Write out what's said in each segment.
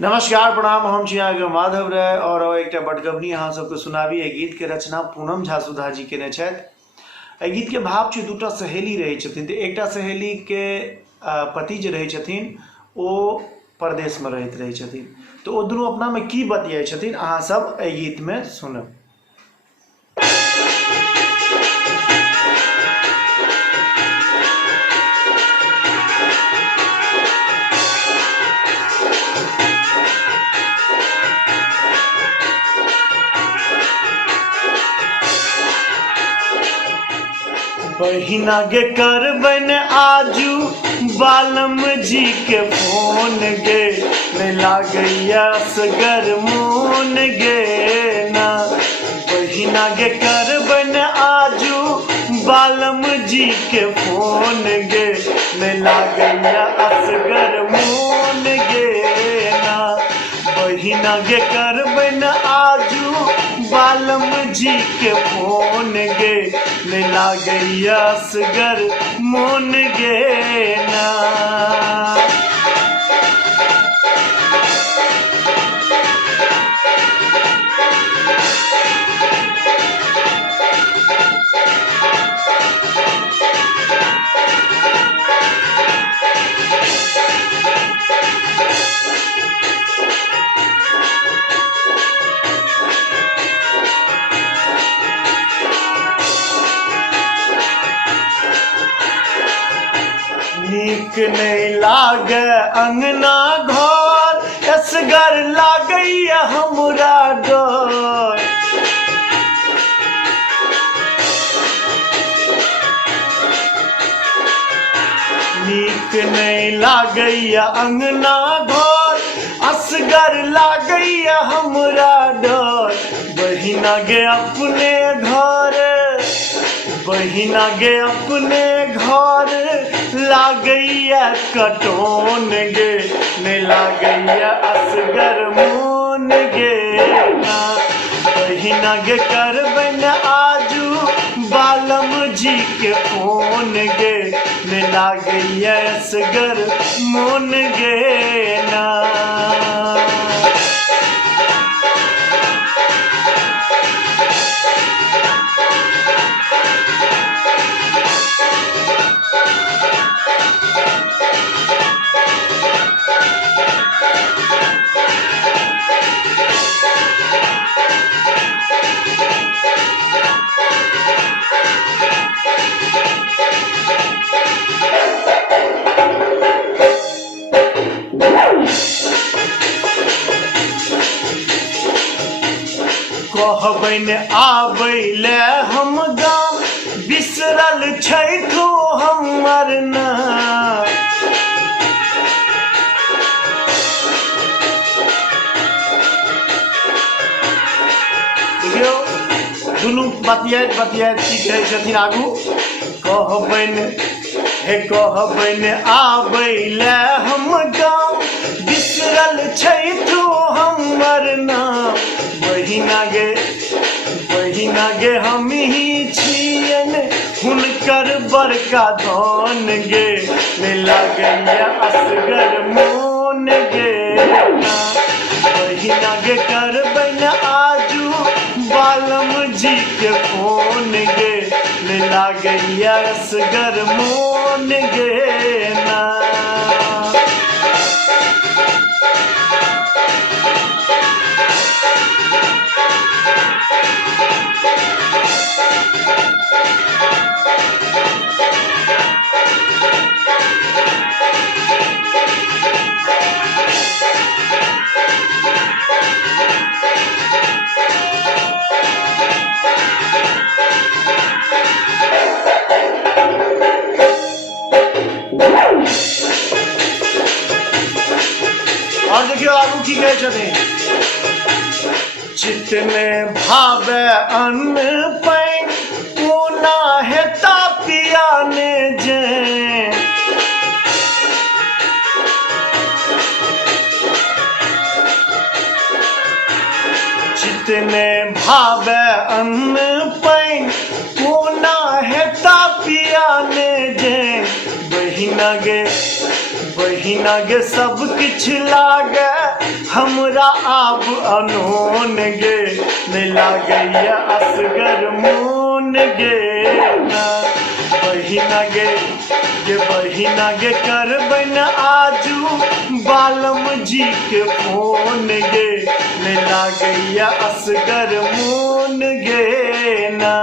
नमस्कार प्रणाम, हम छी अहाँके माधव राय और एक बटगबनी अहाँ सबके सुनाबी। एहि गीत के रचना पूनम झा सुधा जी केने छथि। एहि गीत के भाव छै दूटा सहेली रहै छथिन, तऽ एकटा सहेली के पति जे रहै छथिन ओ परदेश में रहैत रहै छथिन, तऽ ओ दुनू अपना में की बतियाइ छथिन अहाँ सब एहि गीत में सुनब। बहिना गे करबन आजू बालम जी के फोन गे, नहीं लागैया सगर मोन गे ना। बहिना गे करबन आजू बालम जी के फोन गे, नहीं लागैया असगर मोन गे ना। बहिना गे करबन आजू बालम जी के फोन गे, नहीं लागैया असगर मोन गे ना। नीक नहीं लागे अंगना घर, असगर लागैया हमरा डर। नीक नहीं लागैया अंगना घर, असगर लागैया हमरा डर। बहिना गे अपने घर, बहिना गे अपने घर लागैया कटोन गे, नहीं लागैया असगर मोन गे ना। बहिना गे करबन आजू बालम जी के फोन गे, नहीं लागैया असगर मोन गे ना। कहबन आबैले हम गाम, बिसरल छैठो हमर नाम। देखियौ दुनू बतियाइत बतियाइत की कहै छथिन आगू। कहबन हे कहबन आबैले हम गाम, बिसरल छैठो हमर नाम। बहिना गे हम ही छियन हुनकर बड़का धन गे, नहीं लागैया असगर मोन गे ना। बहिना गे करबन आजू बालम जी के फोन गे, नहीं लागैया असगर मोन गे ना। और देखियो आगू की कहे छथिन। चित्त में भावे अन्न पैन, कोना हेता पियाने जे। चित्त में भावे अन्न पैन, कोना हेता पियाने जे। बहिना गे सब किछ लागे हमरा आप अनहोन गे नहीं लागैया असगर मोन गे ना बहिना गे करबै न आजू बालम जी के फोन गे नहीं लागैया असगर मोन गे ना।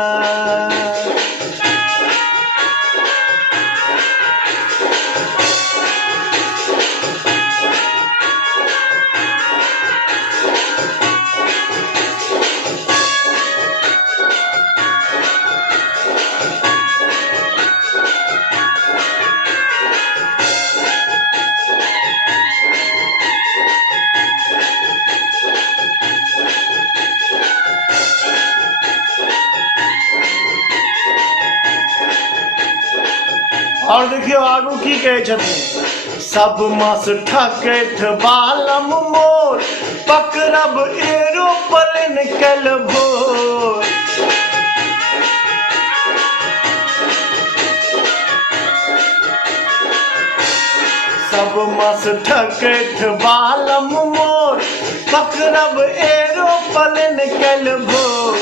और देखियो आगू की कहे छथिन सब मास ठकैत बालम मोर पकड़ब एरोप्लेन कल भोर। सब मास ठकैत बालम मोर पकड़ब एरोप्लेन कल भोर।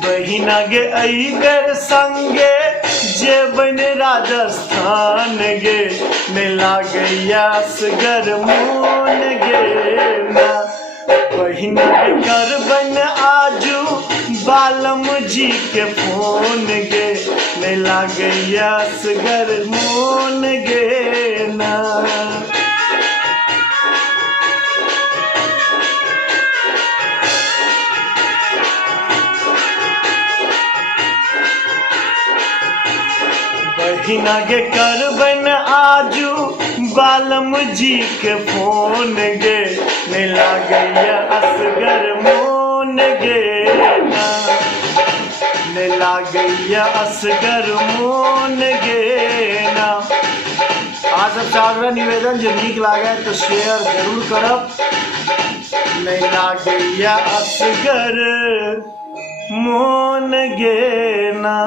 बहिना गे अई बेर संगे जेबन राजस्थान गे नहीं लागैया असगर मोन गे ना बहिना गे करबन आजू बालम जी के फोन गे नहीं लागैया असगर मोन गे ना। बहिना गे करबन आजू बालम जी के फोन गे नहीं लागैया असगर मोन गे ना नहीं लागैया असगर मोन गे ना। आज सबसे आग्रह निवेदन जो नीक लागे तो शेयर जरूर करब। नहीं लागैया असगर मोन गे ना।